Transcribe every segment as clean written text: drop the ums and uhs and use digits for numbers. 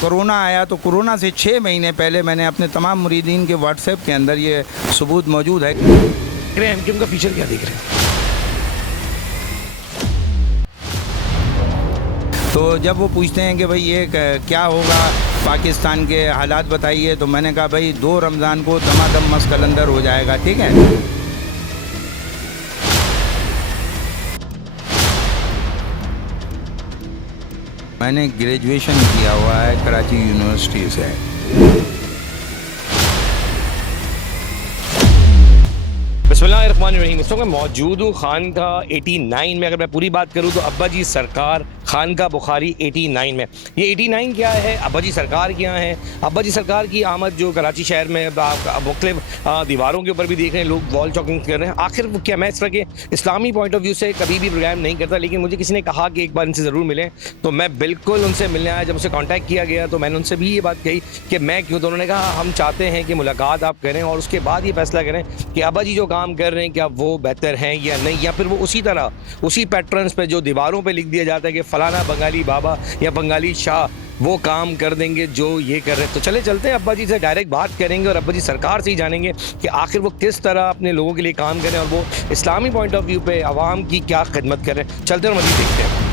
Corona आया तो corona से 6 महीने पहले मैंने अपने तमाम मुरीदीन के व्हाट्सएप के अंदर ये सबूत मौजूद है। एमक्यूएम का फीचर क्या दिख रहा है? तो जब वो पूछते हैं कि भाई ये क्या होगा, पाकिस्तान के हालात बताइए, तो मैंने कहा भाई 2 रमज़ान को दमादम मस्त कलंदर हो जाएगा, ठीक है। मैंने ग्रेजुएशन किया हुआ है कराची यूनिवर्सिटी से। बिस्मिल्लाहिर्रहमानिर्रहीम। इस वक्त मैं मौजूद हूँ खानका 89 में। अगर मैं पूरी बात करूँ तो अब्बा जी सरकार खानका बुखारी 89 में। ये 89 क्या है, अब्बा जी सरकार क्या है? अब्बा जी सरकार की आमद जो कराची शहर में मुख्तलिफ दीवारों के ऊपर भी देख रहे हैं, लोग वॉल चॉकिंग कर रहे हैं। आखिर वो क्या, मैं इस तरह के इस्लामी पॉइंट ऑफ व्यू से कभी भी प्रोग्राम नहीं करता, लेकिन मुझे किसी ने कहा कि एक बार इनसे ज़रूर मिलें, तो मैं बिल्कुल उनसे मिलने आया। जब उनसे कॉन्टैक्ट किया गया तो मैंने उनसे भी ये बात कही कि मैं क्यों, तो उन्होंने कहा हम चाहते हैं कि मुलाकात आप करें और उसके बाद ये फैसला करें कि अब्बा जी जो काम कर रहे हैं क्या वो बेहतर हैं या नहीं, या फिर वो उसी तरह उसी पैटर्न्स पे जो दीवारों पे लिख दिया जाता है कि फलाना बंगाली बाबा या बंगाली शाह वो काम कर देंगे जो ये कर रहे हैं। तो चले चलते हैं, अब्बा जी से डायरेक्ट बात करेंगे और अब्बा जी सरकार से ही जानेंगे कि आखिर वो किस तरह अपने लोगों के लिए काम करें और वो इस्लामी पॉइंट ऑफ व्यू पे आवाम की क्या खिदमत कर रहे हैं। चलते हैं और मज़ीद देखते हैं।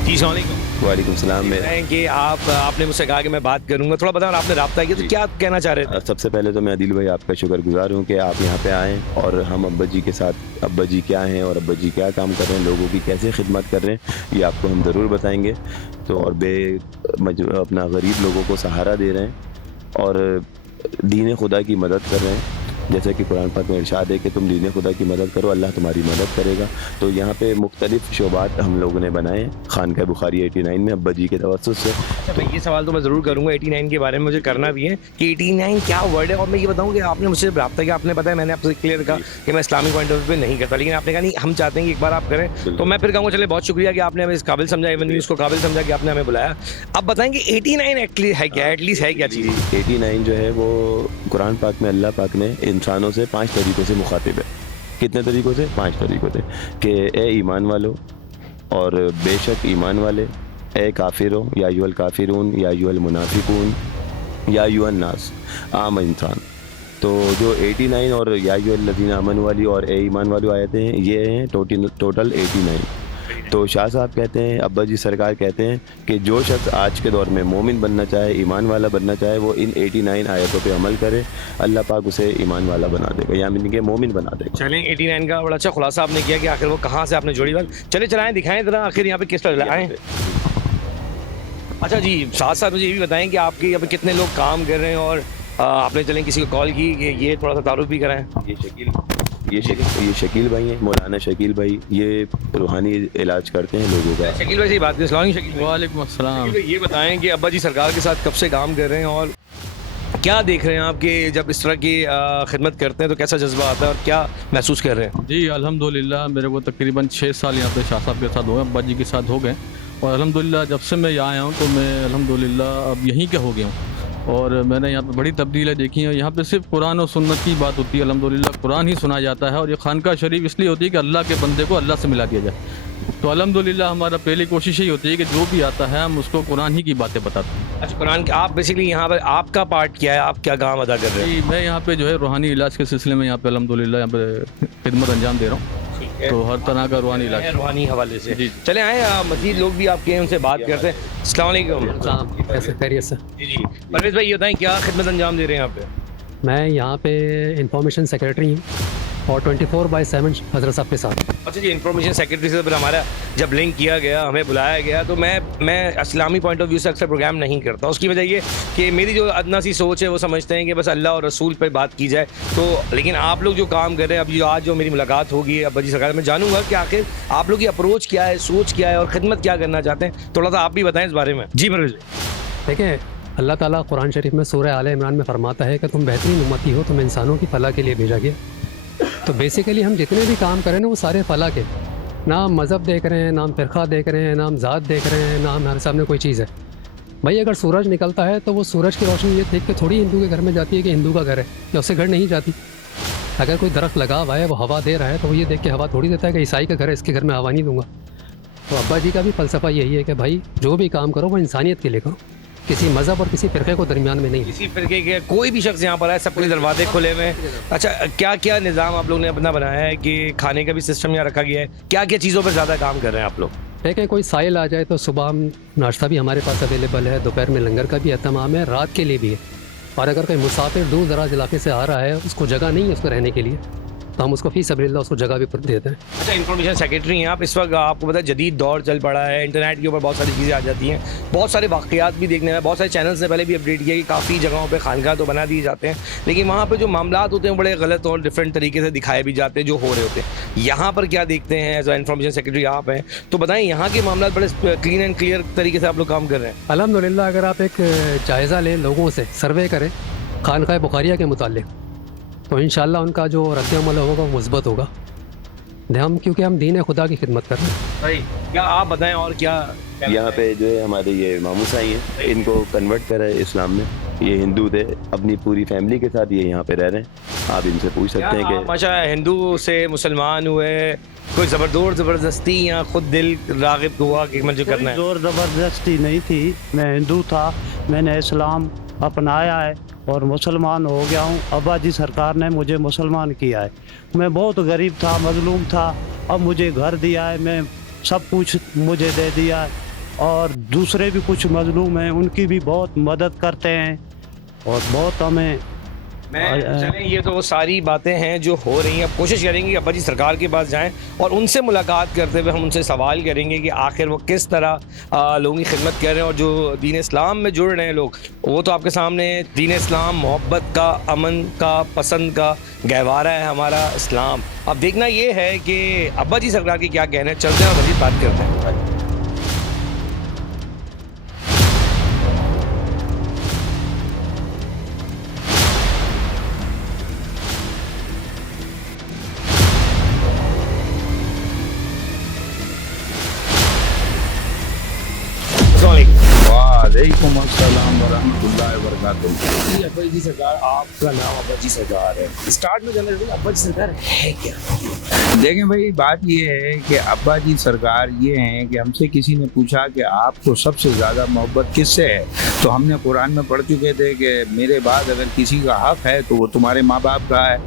जी अस्सलाम वालेकुम। वालेकुम सलाम। मैं कि आपने मुझसे कहा कि मैं बात करूंगा, थोड़ा बताओ आपने रब्ता किया तो क्या कहना चाह रहे थे? सबसे पहले तो मैं आदिल भाई आपका शुक्रगुजार हूँ कि आप यहाँ पे आएँ और हम अब्बा जी के साथ, अब्बा जी क्या हैं और अब्बा जी क्या काम कर रहे हैं, लोगों की कैसे खिदमत कर रहे हैं, ये आपको हम ज़रूर बताएंगे। तो और अपना गरीब लोगों को सहारा दे रहे हैं और दीन खुदा की मदद कर रहे हैं। जैसे कि कुरान पाक में इरशाद है कि तुम दीन खुदा की मदद करो, अल्लाह तुम्हारी मदद करेगा। तो यहाँ पे मुख्तलिफ शोबात हम लोगों ने बनाए हैं खानका बुखारी 89 में अब्बा जी के तवस्सुस से। अच्छा भाई, ये सवाल तो मैं ज़रूर करूँगा 89 के बारे में, मुझे करना भी है कि 89 क्या वर्ड है। और मैं ये बताऊँ कि आपने मुझसे रब्ता किया, आपने बताया, मैंने आपसे क्लियर कहा कि मैं इस्लामिक पॉइंट ऑफ व्यू पे नहीं करता, लेकिन आपने कहा नहीं हम चाहते हैं कि एक बार आप करें। तो मैं फिर कहूँगा चले बहुत शुक्रिया कि आपने हमें इस काबिल समझा, इवन न्यूज़ को काबिल समझा कि आपने हमें बुलाया। अब बताएंगे 89 एक्चुअली है क्या, एटलीस्ट है क्या चीज़? 89 जो है वो कुरान पाक में अल्लाह पाक ने इंसानों से 5 तरीक़ों से मुखातिब है। कितने तरीक़ों से? 5 तरीक़ों से कि ए ईमान वालो, और बेशक ईमान वाले, ए काफिरों, या अय्युहल काफिरून, या अय्युहल मुनाफिकून, या अय्युहन नास, आम इंसान। तो जो 89 और या अय्युहल लज़ीना आमनू वाली और ए ईमान वाली आयतें हैं, ये हैं टोटल 89। तो शाह साहब कहते हैं, अब्बा जी सरकार कहते हैं कि जो शख्स आज के दौर में मोमिन बनना चाहे, ईमान वाला बनना चाहे, वो इन 89 आयतों पे अमल करे, अल्लाह पाक उसे ईमान वाला बना देगा, यानी कि मोमिन बना देगा। चलें, 89 का बड़ा अच्छा खुलासा आपने किया कि आखिर वो कहाँ से आपने जोड़ी बात। चले चलाएं, दिखाएं ज़रा आखिर यहाँ पे किस तरह आएँ। अच्छा जी, साथ साथ मुझे ये भी बताएं कि आपके यहाँ पे कितने लोग काम कर रहे हैं और आपने चलें किसी को कॉल की कि ये थोड़ा सा तारुफ भी कराएं। ये शकील भाई हैं, मौलाना शकील भाई, ये रूहानी इलाज करते हैं लोगों का। शकील भाई से बात करें। अस्सलाम वालेकुम। वालेकुम अस्सलाम। ये बताएं कि अब्बा जी सरकार के साथ कब से काम कर रहे हैं और क्या देख रहे हैं आपके, जब इस तरह की खिदमत करते हैं तो कैसा जज्बा आता है और क्या महसूस कर रहे हैं? जी अल्हम्दुलिल्लाह, मेरे को तकरीबन 6 साल यहाँ पे शाह साहब के साथ हो गए, अब्बा जी के साथ हो गए, और अल्हम्दुलिल्लाह जब से मैं यहाँ आया हूँ तो मैं अल्हम्दुलिल्लाह अब यहीं के हो गया हूँ और मैंने यहाँ पे बड़ी तब्दीलें देखी हैं। यहाँ पे सिर्फ कुरान और सुन्नत की बात होती है, अल्हम्दुलिल्लाह कुरान ही सुनाया जाता है, और ये खानका शरीफ इसलिए होती है कि अल्लाह के बंदे को अल्लाह से मिला दिया जाए। तो अल्हम्दुलिल्लाह हमारा पहली कोशिश यही होती है कि जो भी आता है हम उसको कुरान ही की बातें बताते हैं। अच्छा, कुरान के आप बेसिकली यहाँ पर आपका पार्ट क्या है, आप क्या काम अदा कर रहे हैं? जी, मैं यहाँ पे जो है रूहानी इलाज के सिलसिले में यहाँ पे अल्हम्दुलिल्लाह यहाँ पे खिदमत अंजाम दे रहा हूँ, तो हर तरह का रूहानी इलाज रूहानी हवाले से। जी। चले आए, मजीद लोग भी आपके हैं, उनसे बात करते हैं। अस्सलाम वालेकुम। कैसे खैरियत से? जी, परवेज़ भाई ये बताएं क्या खिदमत अंजाम दे रहे हैं यहाँ पे? मैं यहाँ पे इंफॉर्मेशन सेक्रेटरी हूँ और 24/7 हज़रत साहब के साथ। अच्छा जी, इंफॉर्मेशन सेक्रेटरी से फिर हमारा जब लिंक किया गया, हमें बुलाया गया, तो मैं इस्लामी पॉइंट ऑफ व्यू से अक्सर प्रोग्राम नहीं करता। उसकी वजह ये कि मेरी जो अदना सी सोच है वो समझते हैं कि बस अल्लाह और रसूल पे बात की जाए। तो लेकिन आप लोग जो काम कर रहे हैं, अभी आज जो मेरी मुलाकात होगी अब्बा जी सरकार, मैं जानूंगा कि आखिर आप लोग की अप्रोच क्या है, सोच क्या है और खिदमत क्या करना चाहते हैं, थोड़ा सा आप भी बताएं इस बारे में। जी परवेज़ भाई। देखिए, अल्लाह ताला कुरान शरीफ में सूरह आले इमरान में फरमाता है कि तुम बेहतरीन उम्मती हो, तुम इंसानों की फलाह के लिए भेजा गया। तो बेसिकली हम जितने भी काम करें ना वो सारे फलाह के, ना हम मज़हब देख रहे हैं, ना हम फ़िरक़ा देख रहे हैं, ना हम ज़ात देख रहे हैं, ना हमारे सामने कोई चीज़ है। भाई अगर सूरज निकलता है तो वो सूरज की रोशनी ये देख के थोड़ी हिंदू के घर में जाती है कि हिंदू का घर है, या उससे घर नहीं जाती। अगर कोई दरख्त लगा हुआ है, वो हवा दे रहा है, तो वो ये देख के हवा थोड़ी देता है कि ईसाई का घर है, इसके घर में हवा नहीं दूंगा। तो अब्बा जी का भी फ़लसफ़ा यही है कि भाई जो भी काम करो वो इंसानियत के लिए करो, किसी मज़हब और किसी फ़िरक़े को दरमियान में नहीं। किसी फिरके के कोई भी शख्स यहाँ पर आए, सबके दरवाजे खुले हुए हैं। अच्छा, क्या क्या निज़ाम आप लोग ने अपना बनाया है कि खाने का भी सिस्टम यहाँ रखा गया है? क्या क्या चीज़ों पर ज़्यादा काम कर रहे हैं आप लोग? देखें, कोई साइल आ जाए तो सुबह हम नाश्ता भी हमारे पास अवेलेबल है, दोपहर में लंगर का भी एहतमाम है, रात के लिए भी है। और अगर कोई मुसाफिर दूर दराज इलाके से आ रहा है, उसको जगह नहीं है उसको रहने के लिए, तो हम उसको फ़ी सबीलिल्लाह उसको जगह भी देते हैं। अच्छा, इंफॉर्मेशन सेक्रेटरी हैं आप इस वक्त। आपको पता है जदीद दौर चल पड़ा है, इंटरनेट के ऊपर बहुत सारी चीज़ें आ जाती हैं, बहुत सारे वाक़यात भी देखने में, बहुत सारे चैनल्स ने पहले भी अपडेट किया कि काफ़ी जगहों पे खानका तो बना दिए जाते हैं, लेकिन वहाँ पे जो मामलात होते हैं बड़े गलत और डिफरेंट तरीके से दिखाए भी जाते हैं जो हो रहे होते हैं। यहाँ पर क्या देखते हैं? एज अ इंफॉर्मेशन सेक्रेटरी आप हैं, तो बताएं यहाँ के मामला बड़े क्लीन एंड क्लियर तरीके से आप लोग काम कर रहे हैं? अल्हम्दुलिल्लाह, अगर आप एक जायज़ा लें, लोगों से सर्वे करें खानका बुखारिया के मुतालिक, तो इंशाअल्लाह उनका जो रद्द-ए-अमल होगा वो मुस्बत होगा। हम क्योंकि हम दीन खुदा की खिदमत कर रहे हैं। भाई क्या आप बताएं और क्या यहाँ पे जो है हमारे ये मामू साई हैं, इनको कन्वर्ट करा है इस्लाम में। ये हिंदू थे, अपनी पूरी फैमिली के साथ ये यहाँ पे रह रहे हैं। आप इनसे पूछ सकते हैं कि माशा हिंदू से मुसलमान हुए, कोई ज़बरदस्ती या खुद दिल राग़िब हुआ कि मुझे करना है? जोर ज़बरदस्ती नहीं थी, मैं हिंदू था, मैंने इस्लाम अपनाया है और मुसलमान हो गया हूँ। अब्बा जी सरकार ने मुझे मुसलमान किया है। मैं बहुत गरीब था, मजलूम था, अब मुझे घर दिया है, मैं सब कुछ मुझे दे दिया है। और दूसरे भी कुछ मजलूम हैं, उनकी भी बहुत मदद करते हैं और बहुत हमें चलें, ये तो वो सारी बातें हैं जो हो रही हैं। अब कोशिश करेंगे कि अब्बा जी सरकार के पास जाएं और उनसे मुलाकात करते हुए हम उनसे सवाल करेंगे कि आखिर वो किस तरह लोगों की खिदमत कर रहे हैं। और जो दीन इस्लाम में जुड़ रहे हैं लोग, वो तो आपके सामने दीन इस्लाम मोहब्बत का, अमन का, पसंद का गहवारा है हमारा इस्लाम। अब देखना ये है कि अब्बा जी सरकार के क्या कहने हैं। चलते हैं और मज़ीद बात करते हैं। वालेकुम अस्सलाम वरहमतुल्लाहि वबरकातुहू। अब्बा जी सरकार, आपका नाम अब्बा जी सरकार है, स्टार्ट में जानना चाहिए अब्बा जी सरकार है क्या? देखें भाई, बात ये है कि अब्बा जी सरकार ये हैं कि हमसे किसी ने पूछा कि आपको सबसे ज़्यादा मोहब्बत किससे है, तो हमने कुरान में पढ़ चुके थे कि मेरे बाद अगर किसी का हक़ है तो वो तुम्हारे माँ बाप का है।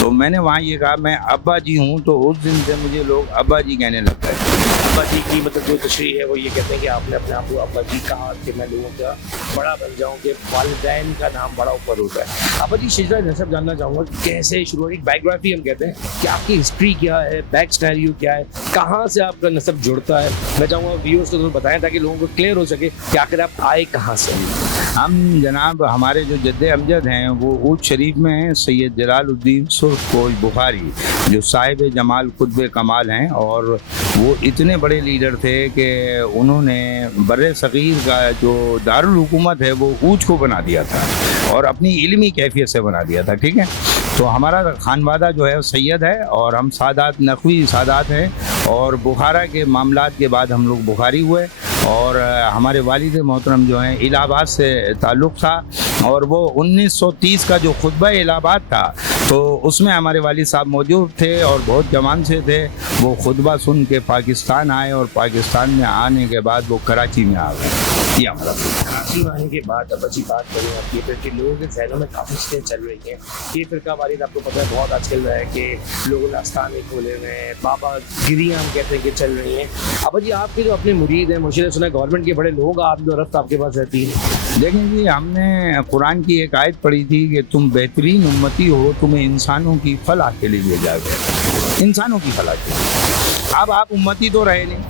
तो मैंने वहाँ ये कहा मैं अब्बा जी हूँ, तो उस दिन से मुझे लोग अब्बा जी कहने लग गए। अब्बा जी की मतलब जो तशरीह है वो ये कहते हैं कि आपने अपने आप को अब्बा जी कहा कि मैं लोगों का बड़ा बन जाऊँ, कि वालिदैन का नाम बड़ा ऊपर होता है। अब्बा जी शिजरा नसब जानना चाहूँगा, कैसे शुरू हुई? बायोग्राफी हम कहते हैं कि आपकी हिस्ट्री क्या है, बैक स्टोरी क्या है, कहाँ से आपका नसब जुड़ता है? मैं चाहूँगा व्यूअर्स को तो बताएं ताकि लोगों को क्लियर हो सके कि आखिर आप आए कहाँ से। हम जनाब, हमारे जो जद्दे अमजद हैं वो ऊद शरीफ में हैं, सैयद जलालुद्दीन सुर्खपोश बुखारी, जो साहिब जमाल कुतुब कमाल हैं। और वो इतने बड़े लीडर थे कि उन्होंने बर्रे सग़ीर का जो दारुल हुकूमत है वो ऊज को बना दिया था और अपनी इल्मी कैफियत से बना दिया था। ठीक है, तो हमारा खानवादा जो है सैयद है और हम सादात नकवी सादात हैं। और बुखारा के मामलात के बाद हम लोग बुखारी हुए और हमारे वालिद मोहतरम जो हैं इलाहाबाद से ताल्लुक़ था। और वो 1930 का जो खुतबा इलाहाबाद था तो उसमें हमारे वालिद साहब मौजूद थे और बहुत जवान से थे। वो खुतबा सुन के पाकिस्तान आए और पाकिस्तान में आने के बाद वो कराची में आ गए। ये हमारा कराची में आने के बाद अब अच्छी बात करें आप, ये फिर के लोगों के जहनों में काफ़ी चीज़ें चल रही हैं। ये फिरका वारिद आपको पता है बहुत आजकल रहा है कि लोगों ने आस्थाने खोले हुए हैं, बाबा गिरियाँ हम कहते हैं कि चल रही हैं। अब जी आपके जो अपने मुरीद हैं, मुझे सुना गवर्नमेंट के बड़े लोग आप जो रफ्त आपके पास रहती है। देखें जी, हमने कुरान की एक आयत पढ़ी थी कि तुम बेहतरीन उम्मती हो, तुम्हें इंसानों की फलाह के लिए भेजा गया। इंसानों की फलाह के लिए। अब आप उम्मती तो रहे नहीं,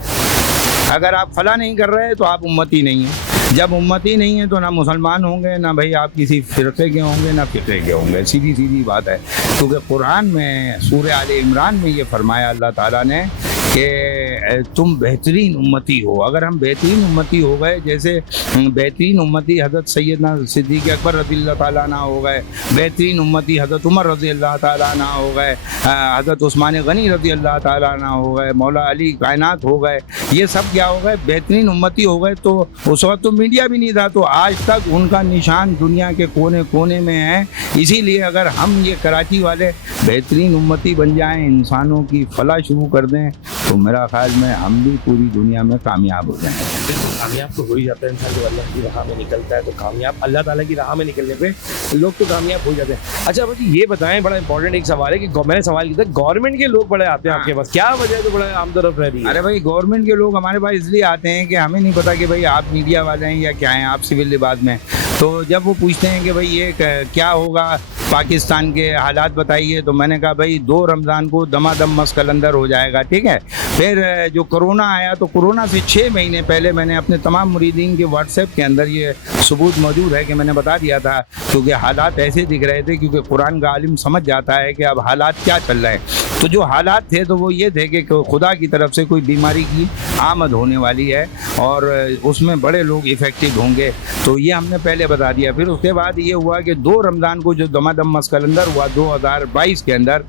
अगर आप फलाह नहीं कर रहे तो आप उम्मती नहीं हैं। जब उम्मती नहीं है तो ना मुसलमान होंगे, ना भाई आप किसी फ़िरक़े के होंगे, ना फ़िक़े के होंगे। सीधी सीधी बात है। क्योंकि कुरान में सूरह आले इमरान में ये फरमाया अल्लाह ताला ने कि तुम बेहतरीन उम्मती हो। अगर हम बेहतरीन उम्मती हो गए, जैसे बेहतरीन उम्मती हज़रत सैयदना सिद्दीक़ अकबर रज़ियल्लाहु ताला अन्हु हो गए, बेहतरीन उम्मती हज़रत उमर रज़ियल्लाहु ताला अन्हु हो गए, हज़रत उस्मान गनी रज़ियल्लाहु ताला अन्हु हो गए, मौला अली कायनात हो गए, ये सब क्या हो गए? बेहतरीन उम्मती हो गए। तो उस वक्त तो मीडिया भी नहीं था, तो आज तक उनका निशान दुनिया के कोने कोने में है। इसीलिए अगर हम ये कराची वाले बेहतरीन उम्मती बन जाएं, इंसानों की फलाह शुरू कर दें, तो मेरा ख्याल में हम भी पूरी दुनिया में कामयाब हो जाएंगे। बिल्कुल कामयाब तो हो ही जाता है इंसान जब अल्लाह की राह में निकलता है, तो कामयाब अल्लाह ताला की राह में निकलने पे लोग तो कामयाब हो जाते हैं। अच्छा अब्बा जी ये बताएं, बड़ा इंपॉर्टेंट एक सवाल है कि मैंने सवाल किया था, गवर्नमेंट के लोग बड़े आते हैं आपके पास, क्या वजह है जो बड़ा आमदरफ रह रही है? अरे भाई गवर्नमेंट के लोग हमारे पास इसलिए आते हैं कि हमें नहीं पता कि भाई आप मीडिया वाले हैं या क्या हैं, आप सिविल लिबास में। तो जब वो पूछते हैं कि भाई ये क्या होगा, पाकिस्तान के हालात बताइए, तो मैंने कहा भाई 2 रमज़ान को दमादम मस कलंदर हो जाएगा, ठीक है। फिर जो कोरोना आया तो कोरोना से 6 महीने पहले मैंने अपने तमाम मुरीदीन के व्हाट्सएप के अंदर ये सबूत मौजूद है कि मैंने बता दिया था, क्योंकि हालात ऐसे दिख रहे थे, क्योंकि कुरान का आलिम समझ जाता है कि अब हालात क्या चल रहे हैं। तो जो हालात थे तो वो ये थे कि खुदा की तरफ से कोई बीमारी की आमद होने वाली है और उसमें बड़े लोग इफ़ेक्टिव होंगे, तो ये हमने पहले बता दिया। फिर उसके बाद ये हुआ कि 2 रमज़ान को जो दमादम मस कलंदर हुआ 2022 के अंदर,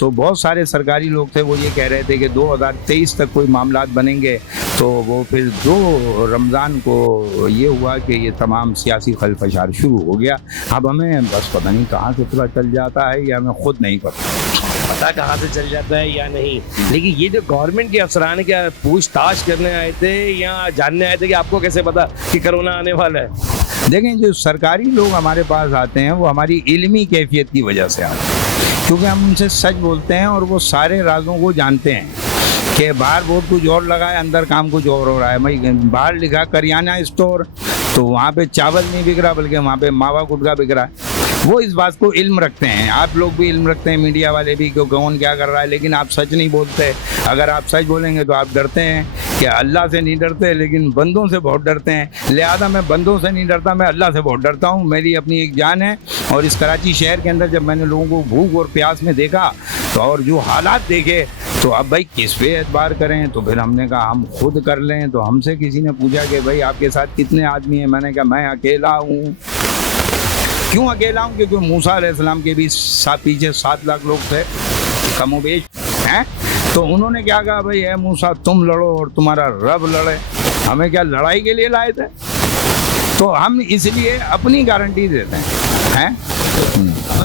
तो बहुत सारे सरकारी लोग थे वो ये कह रहे थे कि 2023 तक कोई मामलात बनेंगे। तो वो फिर 2 रमज़ान को ये हुआ कि ये तमाम सियासी खलफशार शुरू हो गया। अब हमें बस पता नहीं कहाँ से पता चल जाता है या हमें खुद नहीं पता कहाँ से चल जाता है या नहीं। लेकिन ये जो गवर्नमेंट के अफसरान क्या पूछताछ करने आए थे या जानने आए थे कि आपको कैसे पता कि कोरोना आने वाला है? देखें, जो सरकारी लोग हमारे पास आते हैं वो हमारी इल्मी कैफियत की वजह से आते हैं, क्योंकि हम उनसे सच बोलते हैं और वो सारे राजों को जानते हैं कि बाहर बोर्ड कुछ और लगा है, अंदर काम कुछ और हो रहा है। भाई बाहर लिखा करियाना स्टोर, तो वहाँ पे चावल नहीं बिक रहा बल्कि वहाँ पे मावा गुटखा बिक रहा है। वो इस बात को इल्म रखते हैं, आप लोग भी इल्म रखते हैं, मीडिया वाले भी, कि कौन क्या कर रहा है, लेकिन आप सच नहीं बोलते। अगर आप सच बोलेंगे तो आप डरते हैं कि अल्लाह से नहीं डरते, लेकिन बंदों से बहुत डरते हैं। लिहाजा मैं बंदों से नहीं डरता, मैं अल्लाह से बहुत डरता हूँ। मेरी अपनी एक जान है, और इस कराची शहर के अंदर जब मैंने लोगों को भूख और प्यास में देखा तो और जो हालात देखे, तो अब भाई किस पे एतबार करें। तो फिर हमने कहा हम खुद कर लें। तो हमसे किसी ने पूछा कि भाई आपके साथ कितने आदमी हैं, मैंने कहा मैं अकेला हूँ। क्यों अकेला हूँ? क्योंकि मूसा अलैहिस्सलाम के भी पीछे 7 लाख लोग थे कमोबेश हैं। तो उन्होंने क्या कहा, भाई है मूसा तुम लड़ो और तुम्हारा रब लड़े, हमें क्या लड़ाई के लिए लाए थे? तो हम इसलिए अपनी गारंटी देते हैं।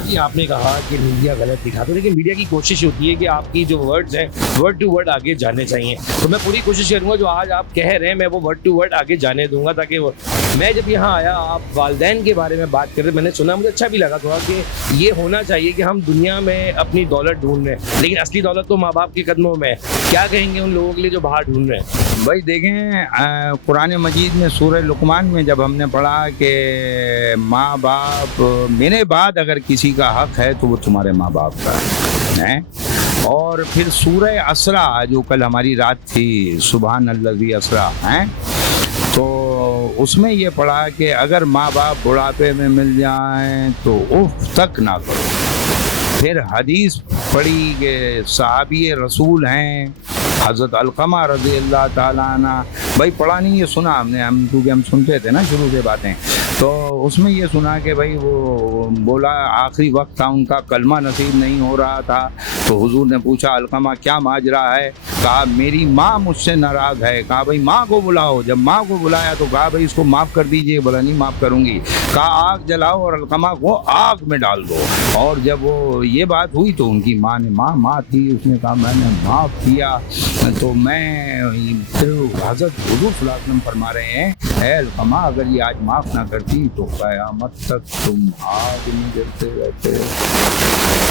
जी आपने कहा कि मीडिया गलत दिखाता है, लेकिन मीडिया की कोशिश होती है कि आपकी जो वर्ड्स हैं वर्ड टू वर्ड आगे जाने चाहिए। तो मैं पूरी कोशिश करूँगा जो आज आप कह रहे हैं मैं वो वर्ड टू वर्ड आगे जाने दूंगा, ताकि वो मैं जब यहाँ आया आप वालदैन के बारे में बात कर रहे, मैंने सुना, मुझे अच्छा भी लगा थोड़ा कि ये होना चाहिए कि हम दुनिया में अपनी दौलत ढूंढ रहे हैं, लेकिन असली दौलत तो माँ बाप के कदमों में है। क्या कहेंगे उन लोगों के लिए जो बाहर ढूंढ रहे हैं? भाई देखें, कुरान मजीद में सूरह लुकमान में जब हमने पढ़ा कि माँ बाप मेरे बाद अगर किसी का हक है तो वो तुम्हारे माँ बाप का है। और फिर सूरह असरा जो कल हमारी रात थी, सुबहान अल्लज़ी असरा है, तो उसमें ये पढ़ा कि अगर माँ बाप बुढ़ापे में मिल जाएं तो उफ तक ना करो। फिर हदीस पढ़ी कि सहाबी रसूल हैं हज़रत अलक़मा रज़ी अल्लाह ताला अन्हा, भाई पढ़ा नहीं, ये सुना हमने, हम क्योंकि हम सुनते थे ना शुरू से बातें, तो उसमें ये सुना कि भाई वो बोला आखिरी वक्त था उनका, कलमा नसीब नहीं हो रहा था, तो हुजूर ने पूछा अलक़मा क्या माजरा है? कहा मेरी माँ मुझसे नाराज़ है। कहा भाई माँ को बुलाओ। जब माँ को बुलाया तो कहा भाई इसको माफ़ कर दीजिए। बोला नहीं माफ़ करूँगी। कहा आग जलाओ और अलक़मा को आग में डाल दो। और जब वो ये बात हुई तो उनकी माँ ने माँ थी, उसने कहा मैंने माफ़ किया। तो मैं फिर हज़रत हुज़ूर सल्लल्लाहु अलैहि वसल्लम फरमा रहे हैं, ऐ अलक़मा अगर ये आज माफ़ ना करती तो क़यामत तक तुम आग में जलते रहते।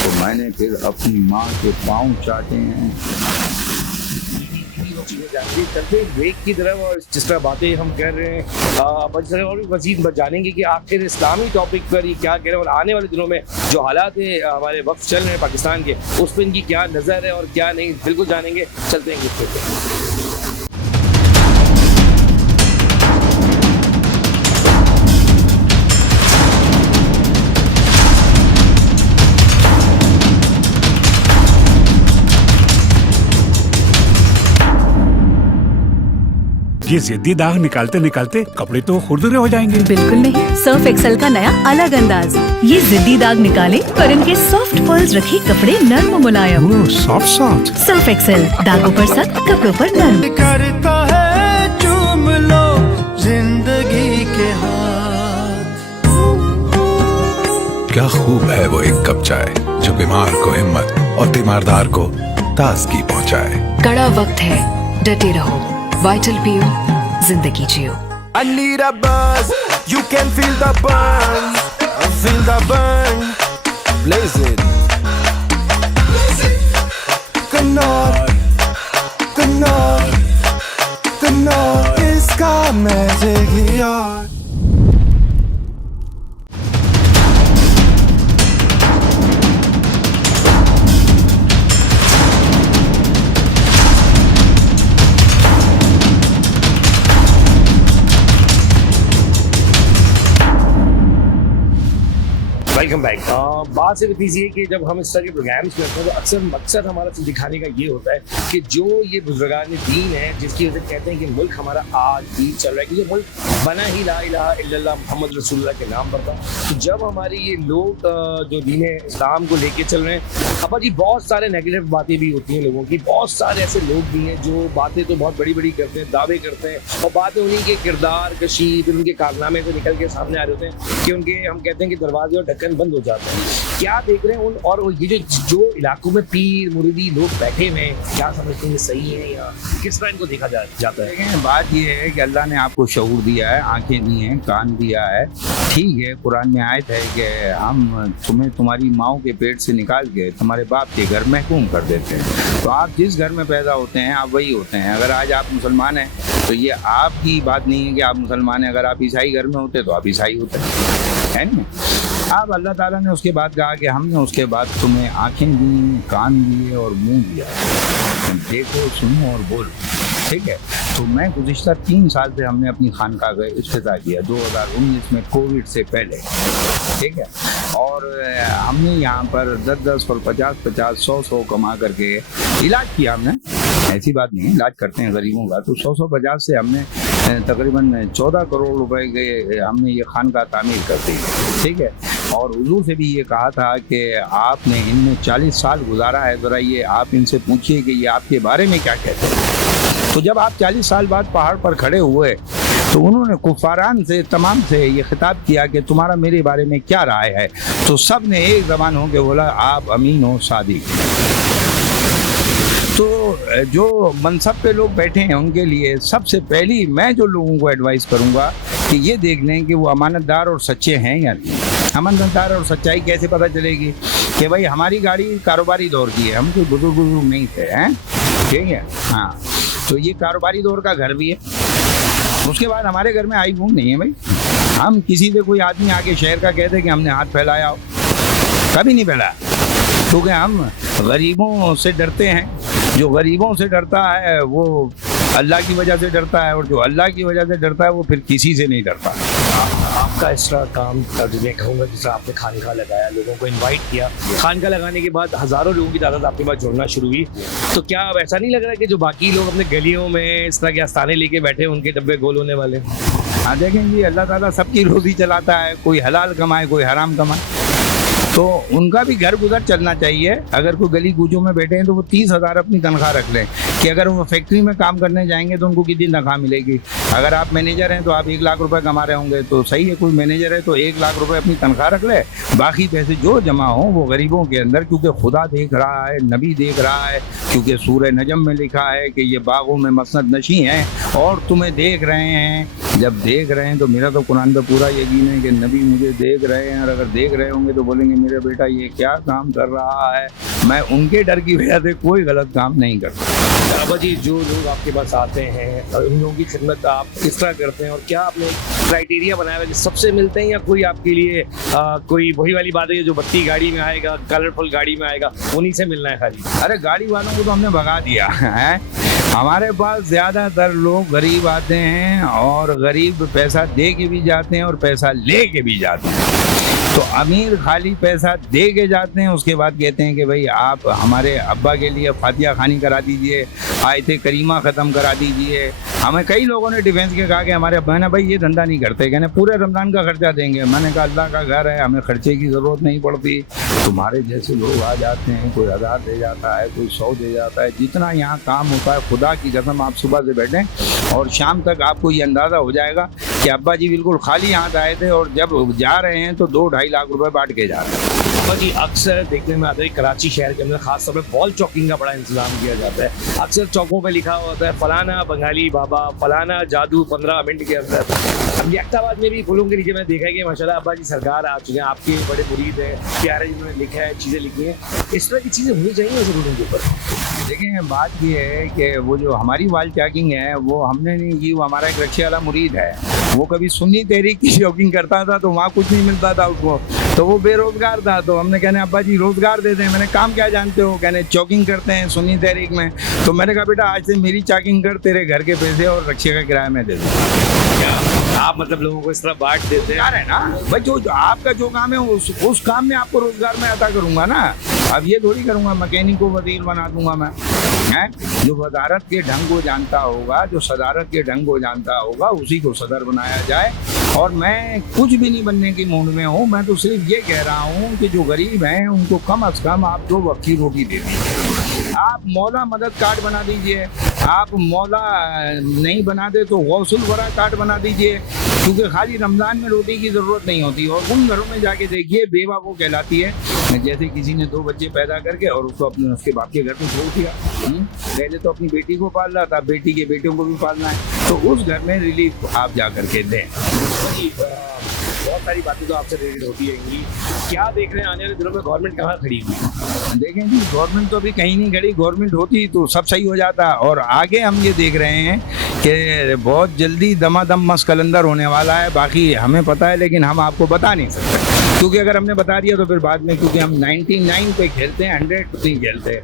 तो मैंने फिर अपनी माँ के पाँव चाटे हैं। चलते ब्रेक की तरफ, और जिस तरह बातें हम कर रहे हैं और भी मज़ीद जानेंगे कि आखिर इस्लामी टॉपिक पर ये क्या कह रहे हैं, और आने वाले दिनों में जो हालात हमारे वक्त चल रहे हैं पाकिस्तान के, उस पर इनकी क्या नज़र है और क्या नहीं, बिल्कुल जानेंगे। चलते हैं किस ये जिद्दी दाग निकालते निकालते कपड़े तो खुरदुरे हो जाएंगे। बिल्कुल नहीं, सर्फ एक्सेल का नया अलग अंदाज। ये जिद्दी दाग निकाले और इनके सॉफ्ट पर्ल्स रखे कपड़े नर्म मुलायम। सॉफ्ट सर्फ एक्सेल, दागों पर सख्त, कपड़ों पर नर्म। करता है चूम लो जिंदगी के हाथ। क्या खूब है वो एक कप चाय जो बीमार को हिम्मत और तीमारदार को ताजगी पहुंचाए। कड़ा वक्त है, डटे रहो, वाइटल पियो, जिंदगी जियो। I need a buzz, you can feel the burn, feel the burn, blaze it. Kanor, Kanor, Kanor, iska magic yaar. Welcome back. बात सिर्फ इसी है कि जब हम इस तरह के प्रोग्राम्स करते हैं तो अक्सर मकसद हमारा सिर्फ दिखाने का ये होता है कि जो ये बुजुर्गान दीन है जिसकी वजह से कहते हैं कि मुल्क हमारा आज भी चल रहा है, क्योंकि मुल्क बना ही ला इलाहा इल्लल्लाह मोहम्मद रसूलुल्लाह के नाम पर था। तो जब हमारे ये लोग जो दीन इस्लाम को लेके चल रहे हैं, अपा जी बहुत सारे नेगेटिव बातें भी होती हैं लोगों की, बहुत सारे ऐसे लोग भी हैं जो बातें तो बहुत बड़ी बड़ी करते हैं, दावे करते हैं और बातें उन्हीं के किरदार कशी फिर उनके कारनामे से निकल के सामने आ रहे होते हैं कि उनके हम कहते हैं कि दरवाजे और ढक्कन बंद हो जाते हैं। क्या देख रहे हैं उन और ये जो इलाकों में पीर मुरीदी लोग बैठे हुए हैं, क्या समझते हैं सही है या किस तरह इनको देखा जाता है? लेकिन बात ये है कि अल्लाह ने आपको शऊर दिया है, आंखें दी हैं, कान दिया है, ठीक है। कुरान में आयत है कि हम तुम्हें तुम्हारी माओ के पेट से निकाल के तुम्हारे बाप के घर महकूम कर देते हैं। तो आप जिस घर में पैदा होते हैं आप वही होते हैं। अगर आज आप मुसलमान हैं तो ये आपकी बात नहीं है कि आप मुसलमान हैं। अगर आप ईसाई घर में होते तो आप ईसाई होते है ना। अब अल्लाह ताला ने उसके बाद कहा कि हमने उसके बाद तुम्हें आंखें दी, कान दिए और मुंह दिया, देखो सुनो और बोलो, ठीक है। तो मैं गुज़िश्ता 3 साल से हमने अपनी खानका का इफ्तिताह किया 2019 में, कोविड से पहले, ठीक है। और हमने यहाँ पर 10-10 और 50-50, 100-100 कमा करके इलाज किया हमने। ऐसी बात नहीं, इलाज करते हैं गरीबों का। तो 100-150 से हमने तकरीबन 14 करोड़ रुपए के हमने ये खानका तामीर कर दी, ठीक है। और हुजूर से भी ये कहा था कि आपने इनमें 40 साल गुजारा है, ज़रा ये आप इनसे पूछिए कि ये आपके बारे में क्या कहते हैं। तो जब आप 40 साल बाद पहाड़ पर खड़े हुए तो उन्होंने कुफारान से तमाम से ये खिताब किया कि तुम्हारा मेरे बारे में क्या राय है। तो सब ने एक ज़बान हो के बोला आप अमीन हो, सादिक। तो जो मनसब पे लोग बैठे हैं उनके लिए सबसे पहली मैं जो लोगों को एडवाइस करूंगा कि ये देख लें कि वो अमानतदार और सच्चे हैं या नहीं। अमानतदार और सच्चाई कैसे पता चलेगी कि भाई हमारी गाड़ी कारोबारी दौर की है, हम कोई बुजुर्ग नहीं थे, हैं, ठीक है। हाँ, तो ये कारोबारी दौर का घर भी है। उसके बाद हमारे घर में आईफोन नहीं है भाई। हम किसी से कोई आदमी आके शहर का कहते कि हमने हाथ फैलाया हो, कभी नहीं फैलाया, क्योंकि हम गरीबों से डरते हैं। जो गरीबों से डरता है वो अल्लाह की वजह से डरता है, और जो अल्लाह की वजह से डरता है वो फिर किसी से नहीं डरता। आपका इस तरह काम मैं कहूँगा जिस तरह आपने खानका लगाया, लोगों को इनवाइट किया, खानका लगाने के बाद हज़ारों लोगों की तादाद आपके पास जुड़ना शुरू हुई, तो क्या अब ऐसा नहीं लग रहा कि जो बाकी लोग अपने गलियों में इस तरह के आस्थाने लेके बैठे उनके डब्बे गोल होने वाले? हाँ देखें जी, अल्लाह ताला सबकी रोज़ी चलाता है, कोई हलाल कमाए कोई हराम कमाए, तो उनका भी घर गुजर चलना चाहिए। अगर कोई गली कूचों में बैठे हैं तो वो 30,000 अपनी तनख्वाह रख लें कि अगर वो फैक्ट्री में काम करने जाएंगे तो उनको कितनी तनख्वाह मिलेगी। अगर आप मैनेजर हैं तो आप 1 लाख रुपए कमा रहे होंगे, तो सही है, कोई मैनेजर है तो 1 लाख रुपए अपनी तनख्वाह रख ले, बाकी पैसे जो जमा हों वो गरीबों के अंदर, क्योंकि खुदा देख रहा है, नबी देख रहा है, क्योंकि सूरह नजम में लिखा है कि ये बागों में मसनद नशी हैं और तुम्हें देख रहे हैं। जब देख रहे हैं तो मेरा तो कुरान पे पूरा यकीन है कि नबी मुझे देख रहे हैं, और अगर देख रहे होंगे तो बोलेंगे मेरा बेटा ये क्या काम कर रहा है। मैं उनके डर की वजह से कोई गलत काम नहीं करता। बाबा जी, जो लोग आपके पास आते हैं और उन लोगों की खिदमत आप किस तरह करते हैं, और क्या आपने क्राइटेरिया बनाया है कि सबसे मिलते हैं, या कोई आपके लिए कोई वही वाली बात है जो बत्ती गाड़ी में आएगा, कलरफुल गाड़ी में आएगा, उन्हीं से मिलना है खाली? अरे गाड़ी वालों को तो हमने भगा दिया है। हमारे पास ज़्यादातर लोग गरीब आते हैं और गरीब पैसा दे के भी जाते हैं और पैसा ले के भी जाते हैं। तो अमीर खाली पैसा दे के जाते हैं, उसके बाद कहते हैं कि भाई आप हमारे अब्बा के लिए फातिहा खानी करा दीजिए, आयते करीमा ख़त्म करा दीजिए। हमें कई लोगों ने डिफेंस के कहा कि हमारे अब्बा ने भाई ये धंधा नहीं करते, कहने पूरे रमज़ान का खर्चा देंगे। मैंने कहा अल्लाह का घर है, हमें खर्चे की ज़रूरत नहीं पड़ती। तुम्हारे जैसे लोग आ जाते हैं, कोई 1000 दे जाता है, कोई 100 दे जाता है। जितना यहाँ काम होता है, खुदा की कसम आप सुबह से बैठें और शाम तक आपको ये अंदाज़ा हो जाएगा कि अब्बा जी बिल्कुल खाली हाथ आए थे और जब जा रहे हैं तो 2-2.5 लाख रुपए बांट के जा रहे हैं। ابا جی اکثر دیکھنے میں آتا ہے کراچی شہر کے اندر خاص طور پہ وال چوکنگ کا بڑا انتظام کیا جاتا ہے. اکثر چوکوں پہ لکھا ہوتا ہے فلانا بنگالی بابا, فلانا جادو 15 منٹ کے اندر. اب لیاقت آباد میں بھی پھولوں کے نیچے میں دیکھا ہے کہ ماشاءاللہ ابا جی سرکار آ چکے ہیں, آپ کے بڑے مرید ہیں, پیارے جنہوں نے لکھا ہے, چیزیں لکھی ہیں. اس طرح کی چیزیں ہونی چاہیے ویسے پھولوں کے اوپر. دیکھیں بات یہ ہے کہ وہ جو ہماری وال چاکنگ ہے وہ ہم نے نہیں کی, وہ ہمارا ایک رکشے والا مرید ہے, وہ کبھی سنی تحریک کی شاکنگ کرتا تھا تو وہاں کچھ نہیں ملتا تھا اس کو, تو وہ بے روزگار تھا. تو ہم نے کہنے ابا جی روزگار دے دیں. میں نے کام کیا جانتے ہو؟ کہنے چاکنگ کرتے ہیں سنی تحریک میں. تو میں نے کہا بیٹا آج سے میری چاکنگ کر, تیرے گھر کے پیسے اور رکشے کا کرایہ میں دے دوں. آپ مطلب لوگوں کو اس طرح بانٹ دیتے ہیں ہے نا بھائی, جو آپ کا جو کام ہے اس کام میں آپ کو روزگار میں عطا کروں گا نا. اب یہ تھوڑی کروں گا مکینک کو وزیر بنا دوں گا میں. جو وزارت کے ڈھنگ کو جانتا ہوگا, جو صدارت کے ڈھنگ کو جانتا ہوگا, اسی کو صدر بنایا جائے. اور میں کچھ بھی نہیں بننے کی موڈ میں ہوں. میں تو صرف یہ کہہ رہا ہوں کہ جو غریب ہیں ان کو کم از کم آپ 2 وقت کی روٹی دے دیجیے. آپ مولا مدد کارڈ بنا دیجئے. آپ مولا نہیں بنا دے تو غوث الورا کارڈ بنا دیجئے, کیونکہ خالی رمضان میں روٹی کی ضرورت نہیں ہوتی. اور ان گھروں میں جا کے دیکھیے بیوہ وہ کہلاتی ہے جیسے کسی نے 2 بچے پیدا کر کے اور اس کو اس کے باپ کے گھر میں چھوڑ دیا. پہلے تو اپنی بیٹی کو پال رہا تھا, بیٹی کے بیٹوں کو بھی پالنا ہے, تو اس گھر میں ریلیف آپ جا کر کے دیں. بہت ساری باتیں تو آپ سے ریلیٹ ہوتی ہیں گی. کیا دیکھ رہے ہیں آنے والے دنوں میں گورنمنٹ کہاں کھڑی ہوئی؟ دیکھیں جی گورنمنٹ تو ابھی کہیں نہیں کھڑی. گورنمنٹ ہوتی تو سب صحیح ہو جاتا. اور آگے ہم یہ دیکھ رہے ہیں کہ بہت جلدی دمادم مس کلندر ہونے والا ہے. باقی ہمیں پتہ ہے لیکن ہم آپ کو بتا نہیں سکتے, کیونکہ اگر ہم نے بتا دیا تو پھر بعد میں, کیونکہ ہم 99 پہ کھیلتے ہیں 100 پہ نہیں کھیلتے.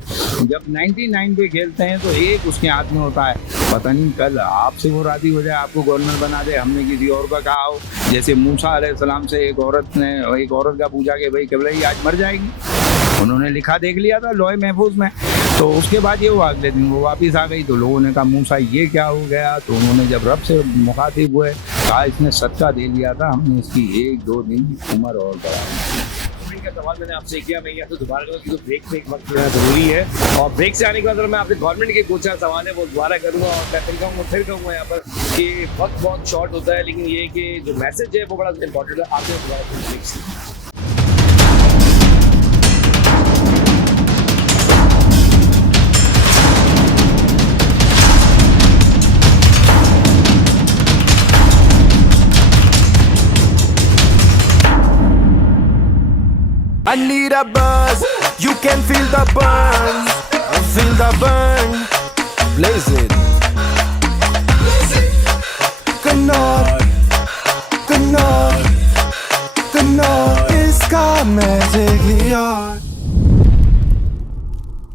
جب 99 پہ کھیلتے ہیں تو ایک اس کے ہاتھ میں ہوتا ہے. پتہ نہیں کل آپ سے وہ راضی ہو جائے, آپ کو گورنر بنا دے. ہم نے کسی اور کا کہا ہو, جیسے موسیٰ علیہ السلام سے ایک عورت کا پوچھا کہ بھائی قبلہ آج مر جائے گی. انہوں نے لکھا دیکھ لیا تھا لوح محفوظ میں. تو اس کے بعد یہ ہوا اگلے دن وہ واپس آ گئی. تو لوگوں نے کہا موسیٰ یہ کیا ہو گیا؟ تو انہوں نے جب رب سے مخاطب ہوئے کہا اس نے صدقہ دے لیا تھا, ہم نے اس کی 1-2 دن عمر اور بڑھا. کا سوال میں نے آپ سے کیا, میں یہ آپ سے دوبارہ کروں کہ بریک پہ ایک وقت لینا ضروری ہے. اور بریک سے آنے کے بعد میں آپ سے گورنمنٹ کے کچھ سوال ہے وہ دوبارہ کروں گا. اور میں پھر کہوں گا یہاں پر کہ وقت بہت شارٹ ہوتا ہے, لیکن یہ کہ جو میسج ہے وہ بڑا امپورٹنٹ ہے. آپ سے دوبارہ بریک سے. I need a buzz, you can feel the burn. I feel the burn. Blaze it. Kanor, Kanor, Kanor iska magic yaar.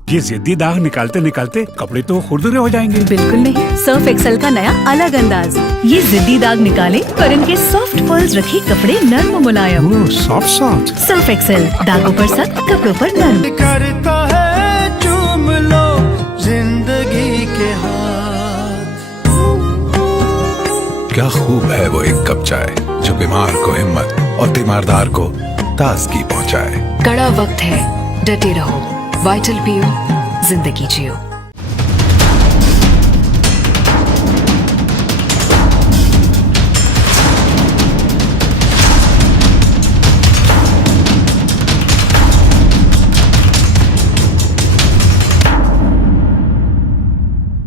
ये जिद्दी दाग निकालते निकालते कपड़े तो खुरदुरे हो जाएंगे. बिल्कुल नहीं, सर्फ एक्सेल का नया अलग अंदाज. ये जिद्दी दाग निकाले पर इनके सॉफ्ट पर्ल्स रखे कपड़े नर्म मुलायम. Soft soft. सर्फ एक्सेल, दागों पर सख्त, कपड़ों पर नर्म. करता है चूम लो जिंदगी के हाथ. क्या खूब है वो एक कप चाय जो बीमार को हिम्मत और तीमारदार को ताजगी पहुंचाए. कड़ा वक्त है, डटे रहो. वाइटल पियो, जिंदगी जियो.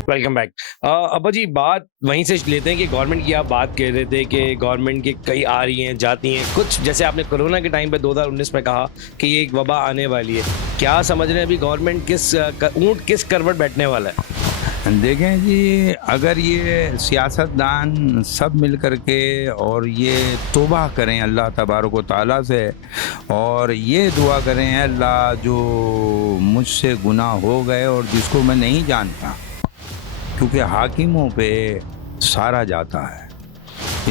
Welcome back. ابا جی بات وہیں سے لیتے ہیں کہ گورنمنٹ کی آپ بات کہہ رہے تھے کہ گورنمنٹ کی کئی آ رہی ہیں جاتی ہیں کچھ, جیسے آپ نے کرونا کے ٹائم پہ 2019 میں کہا کہ یہ ایک وبا آنے والی ہے. کیا سمجھ رہے ہیں ابھی گورنمنٹ اونٹ کس کروٹ بیٹھنے والا ہے؟ دیکھیں جی اگر یہ سیاستدان سب مل کر کے اور یہ توبہ کریں اللہ تبارک و تعالیٰ سے اور یہ دعا کریں اللہ جو مجھ سے گناہ ہو گئے اور جس کو میں نہیں جانتا, کیونکہ حاکموں پہ سارا جاتا ہے.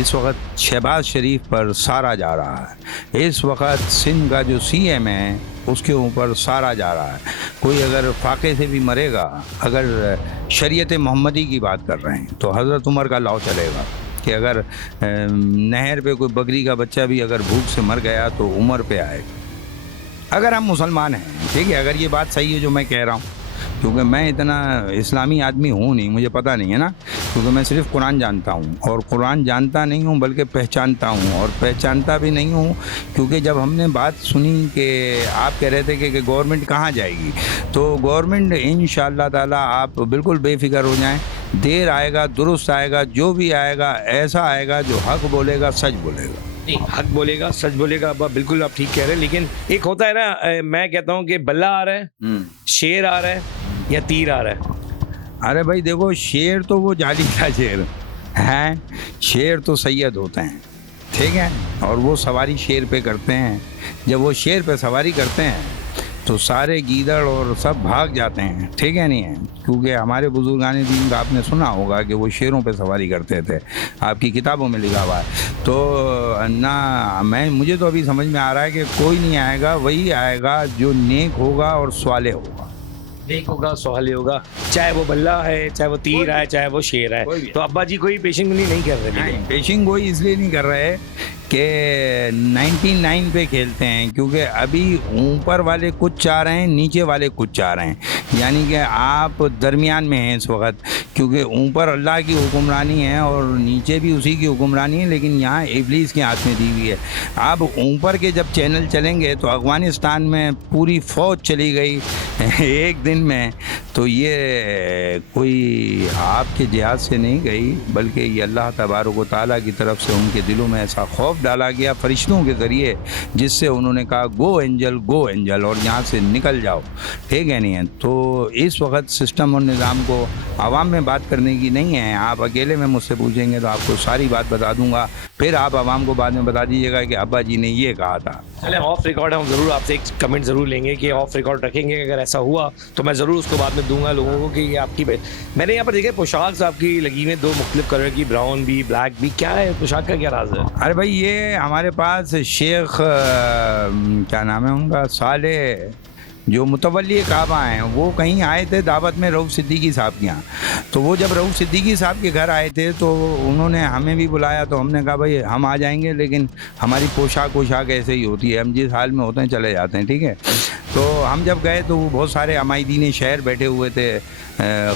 اس وقت شہباز شریف پر سارا جا رہا ہے. اس وقت سندھ کا جو سی ایم ہے اس کے اوپر سارا جا رہا ہے. کوئی اگر فاقے سے بھی مرے گا, اگر شریعت محمدی کی بات کر رہے ہیں تو حضرت عمر کا لاؤ چلے گا کہ اگر نہر پہ کوئی بکری کا بچہ بھی اگر بھوک سے مر گیا تو عمر پہ آئے گا. اگر ہم مسلمان ہیں, ٹھیک ہے, اگر یہ بات صحیح ہے جو میں کہہ رہا ہوں, کیونکہ میں اتنا اسلامی آدمی ہوں نہیں, مجھے پتہ نہیں ہے نا, کیونکہ میں صرف قرآن جانتا ہوں، اور قرآن جانتا نہیں ہوں بلکہ پہچانتا ہوں، اور پہچانتا بھی نہیں ہوں کیونکہ جب ہم نے بات سنی کہ آپ کہہ رہے تھے کہ گورنمنٹ کہاں جائے گی، تو گورنمنٹ انشاءاللہ تعالیٰ آپ بالکل بے فکر ہو جائیں، دیر آئے گا درست آئے گا، جو بھی آئے گا ایسا آئے گا جو حق بولے گا، سچ بولے گا۔ حق بولے گا، سچ بولے گا، ابا بالکل آپ ٹھیک کہہ رہے ہیں، لیکن ایک ہوتا ہے نا، میں کہتا ہوں کہ بلہ آ رہا ہے، شیر آ رہا ہے یا تیر آ رہا ہے؟ ارے بھائی دیکھو، شیر تو وہ جالی کا شیر ہیں، شیر تو سید ہوتے ہیں، ٹھیک ہے، اور وہ سواری شیر پہ کرتے ہیں، جب وہ شیر پہ سواری کرتے ہیں تو سارے گیدڑ اور سب بھاگ جاتے ہیں، ٹھیک ہے نہیں ہے، کیونکہ ہمارے بزرگان دین کا آپ نے سنا ہوگا کہ وہ شیروں پہ سواری کرتے تھے، آپ کی کتابوں میں لکھا ہوا ہے، تو نہ مجھے تو ابھی سمجھ میں آ رہا ہے کہ کوئی نہیں آئے گا، وہی آئے گا جو نیک ہوگا اور صالح ہوگا، نیک ہوگا، صالح ہوگا، چاہے وہ بلہ ہے، چاہے وہ تیر ہے، چاہے وہ شیر ہے۔ تو ابا جی کوئی پیشن گوئی نہیں کر رہے؟ پیشن گوئی اس لیے نہیں کر رہے کہ 99 پہ کھیلتے ہیں، کیونکہ ابھی اوپر والے کچھ چاہ رہے ہیں، نیچے والے کچھ چاہ رہے ہیں، یعنی کہ آپ درمیان میں ہیں اس وقت، کیونکہ اوپر اللہ کی حکمرانی ہے اور نیچے بھی اسی کی حکمرانی ہے، لیکن یہاں ابلیس کے ہاتھ میں دی ہوئی ہے۔ اب اوپر کے جب چینل چلیں گے تو افغانستان میں پوری فوج چلی گئی ایک دن میں، تو یہ کوئی آپ کے جہاد سے نہیں گئی، بلکہ یہ اللہ تبارک و تعالیٰ کی طرف سے ان کے دلوں میں ایسا خوف ڈالا گیا فرشتوں کے ذریعے، جس سے انہوں نے کہا گو اینجل، اور یہاں سے نکل جاؤ، ٹھیک ہے نہیں ہے۔ تو اس وقت سسٹم اور نظام کو عوام میں بات کرنے کی نہیں ہے، آپ اکیلے میں مجھ سے پوچھیں گے تو آپ کو ساری بات بتا دوں گا، پھر آپ عوام کو بعد میں بتا دیجیے گا کہ ابا جی نے یہ کہا تھا۔ چلیں آف ریکارڈ ہم ضرور آپ سے ایک کمنٹ ضرور لیں گے کہ آف ریکارڈ رکھیں گے، اگر ایسا ہوا تو میں ضرور اس کو بعد میں دوں گا لوگوں کو کہ یہ آپ کی میں نے یہاں پر دیکھا پوشاک آپ کی لگی ہوئی ہے، دو مختلف کلر کی، براؤن بھی بلیک بھی، کیا ہے پوشاک کا کیا راز ہے؟ ارے بھائی یہ ہمارے پاس شیخ کیا نام ہے ان کا، صالح جو متولی کعبہ ہیں، وہ کہیں آئے تھے دعوت میں رؤوف صدیقی صاحب کے یہاں، تو وہ جب رؤوف صدیقی صاحب کے گھر آئے تھے تو انہوں نے ہمیں بھی بلایا، تو ہم نے کہا بھائی ہم آ جائیں گے، لیکن ہماری پوشاک ایسے ہی ہوتی ہے، ہم جس حال میں ہوتے ہیں چلے جاتے ہیں، ٹھیک ہے۔ تو ہم جب گئے تو وہ بہت سارے عمائدین شہر بیٹھے ہوئے تھے،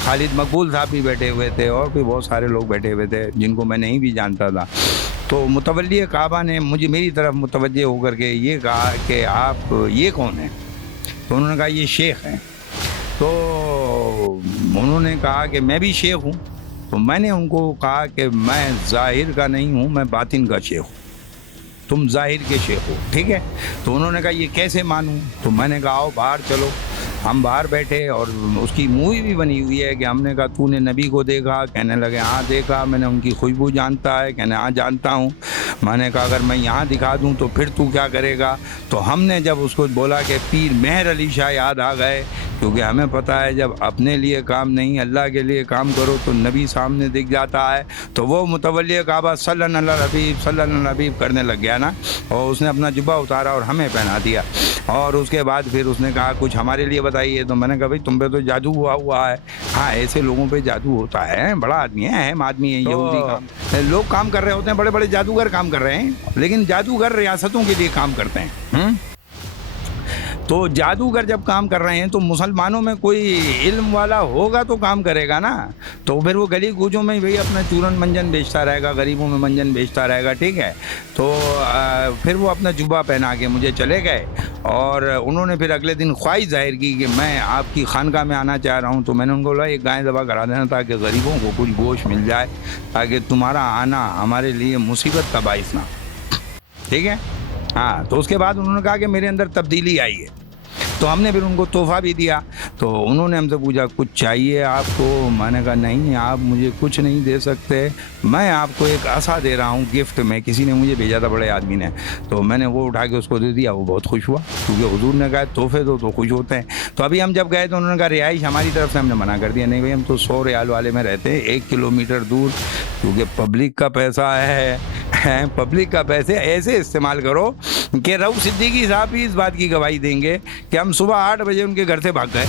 خالد مقبول صاحب بھی بیٹھے ہوئے تھے، اور بھی بہت سارے لوگ بیٹھے ہوئے تھے جن کو میں نہیں بھی جانتا تھا۔ تو متولی کعبہ نے میری طرف متوجہ ہو کر کے یہ کہا کہ آپ یہ کون ہیں؟ تو انہوں نے کہا یہ شیخ ہیں۔ تو انہوں نے کہا کہ میں بھی شیخ ہوں، تو میں نے ان کو کہا کہ میں ظاہر کا نہیں ہوں، میں باطن کا شیخ ہوں، تم ظاہر کے شیخ ہو، ٹھیک ہے۔ تو انہوں نے کہا یہ کیسے مانوں؟ تو میں نے کہا آؤ باہر چلو، ہم باہر بیٹھے، اور اس کی مووی بھی بنی ہوئی ہے کہ ہم نے کہا تو نے نبی کو دیکھا؟ کہنے لگے ہاں دیکھا۔ میں نے ان کی خوشبو جانتا ہے؟ کہنے ہاں جانتا ہوں۔ میں نے کہا اگر میں یہاں دکھا دوں تو پھر تو کیا کرے گا؟ تو ہم نے جب اس کو بولا کہ پیر مہر علی شاہ یاد آ گئے، کیونکہ ہمیں پتہ ہے جب اپنے لیے کام نہیں اللہ کے لیے کام کرو تو نبی سامنے دکھ جاتا ہے، تو وہ متولی کعبہ صلی اللہ علیہ حبیب کرنے لگ گیا نا، اور اس نے اپنا جبہ اتارا اور ہمیں پہنا دیا، اور اس کے بعد پھر اس نے کہا کچھ ہمارے لیے بتائیے۔ تو میں نے کہا بھائی تم پہ تو جادو ہوا ہے۔ ہاں ایسے لوگوں پہ جادو ہوتا ہے، بڑا آدمی ہے، اہم آدمی ہے، یہودی لوگ کام کر رہے ہوتے ہیں، بڑے بڑے جادوگر کام کر رہے ہیں، لیکن جادوگر ریاستوں کے لیے کام کرتے ہیں۔ تو جادوگر جب کام کر رہے ہیں تو مسلمانوں میں کوئی علم والا ہوگا تو کام کرے گا نا، تو پھر وہ گلی کوچوں میں بھائی اپنا چورن منجن بیچتا رہے گا، غریبوں میں منجن بیچتا رہے گا، ٹھیک ہے۔ تو پھر وہ اپنا جبہ پہنا کے مجھے چلے گئے، اور انہوں نے پھر اگلے دن خواہش ظاہر کی کہ میں آپ کی خانقاہ میں آنا چاہ رہا ہوں۔ تو میں نے ان کو بولا ایک گائے ذبح کرا دینا تاکہ غریبوں کو کچھ گوشت مل جائے، تاکہ تمہارا آنا ہمارے لیے مصیبت کا باعث نہ، ٹھیک ہے۔ ہاں تو اس کے بعد انہوں نے کہا کہ میرے اندر تبدیلی آئی ہے، تو ہم نے پھر ان کو تحفہ بھی دیا۔ تو انہوں نے ہم سے پوچھا کچھ چاہیے آپ کو؟ میں نے کہا نہیں آپ مجھے کچھ نہیں دے سکتے، میں آپ کو ایک عصا دے رہا ہوں گفٹ میں، کسی نے مجھے بھیجا تھا بڑے آدمی نے، تو میں نے وہ اٹھا کے اس کو دے دیا، وہ بہت خوش ہوا، کیونکہ حضور نے کہا تحفے دو تو خوش ہوتے ہیں۔ تو ابھی ہم جب گئے تو انہوں نے کہا رہائش ہماری طرف سے، ہم نے منع کر دیا، نہیں بھائی ہم تو 100 ریال والے میں رہتے ہیں 1 کلومیٹر دور، کیونکہ پبلک کا پیسہ ہے، پبلک کا پیسے ایسے استعمال کرو کہ رؤوف صدیقی صاحب بھی اس بات کی گواہی دیں گے کہ ہم صبح 8 بجے ان کے گھر سے بھاگ گئے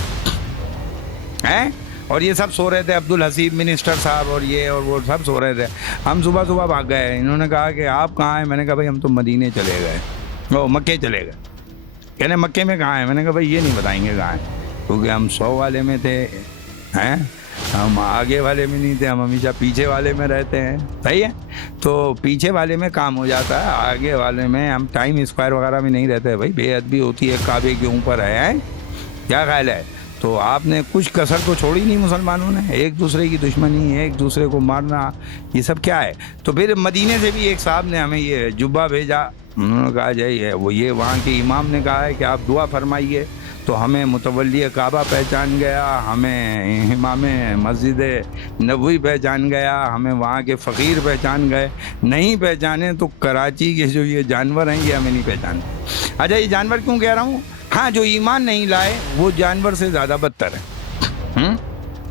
ہیں، اور یہ سب سو رہے تھے، عبدالحسیب منسٹر صاحب اور یہ اور وہ سب سو رہے تھے، ہم صبح بھاگ گئے۔ انہوں نے کہا کہ آپ کہاں ہیں؟ میں نے کہا بھائی ہم تو مدینے چلے گئے، وہ مکے چلے گئے۔ کہنے مکے میں کہاں ہیں؟ میں نے کہا بھائی یہ نہیں بتائیں گے کہاں ہیں، کیونکہ ہم 100 والے میں تھے ہیں، ہم آگے والے میں نہیں تھے, ہم ہمیشہ پیچھے والے میں رہتے ہیں. صحیح ہے, تو پیچھے والے میں کام ہو جاتا ہے, آگے والے میں ہم ٹائم اسکوائر وغیرہ میں نہیں رہتے. بھائی بے ادبی ہوتی ہے, کعبے کے اوپر ہے, کیا خیال ہے؟ تو آپ نے کچھ کسر تو چھوڑی نہیں مسلمانوں نے, ایک دوسرے کی دشمنی, ایک دوسرے کو مارنا, یہ سب کیا ہے؟ تو پھر مدینے سے بھی ایک صاحب نے ہمیں یہ جبہ بھیجا, انہوں نے کہا جائیے, وہ یہ وہاں کے امام نے کہا ہے کہ آپ دعا فرمائیے. تو ہمیں متولی کعبہ پہچان گیا, ہمیں امام مسجد نبوی پہچان گیا, ہمیں وہاں کے فقیر پہچان گئے. نہیں پہچانے تو کراچی کے جو یہ جانور ہیں یہ ہمیں نہیں پہچانے. اچھا, یہ جانور کیوں کہہ رہا ہوں؟ ہاں, جو ایمان نہیں لائے وہ جانور سے زیادہ بدتر ہے.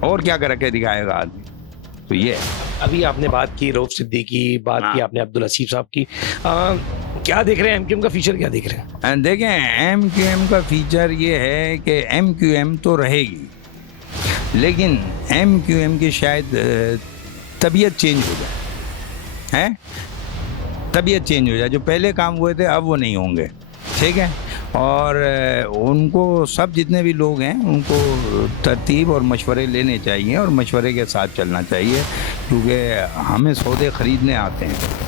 اور کیا کر کے دکھائے گا آدمی؟ تو یہ ابھی آپ نے بات کی رؤف صدیقی, بات کی آپ نے عبدالحسیب صاحب کی, کیا دیکھ رہے ہیں ایم کیو ایم کا فیچر, کیا دیکھ رہے ہیں؟ دیکھیں, ایم کیو ایم کا فیچر یہ ہے کہ ایم کیو ایم تو رہے گی, لیکن ایم کیو ایم کی شاید طبیعت چینج ہو جائے, طبیعت چینج ہو جائے. جو پہلے کام ہوئے تھے اب وہ نہیں ہوں گے, ٹھیک ہے. اور ان کو سب جتنے بھی لوگ ہیں ان کو ترتیب اور مشورے لینے چاہیے اور مشورے کے ساتھ چلنا چاہیے, کیونکہ ہمیں سودے خریدنے آتے ہیں.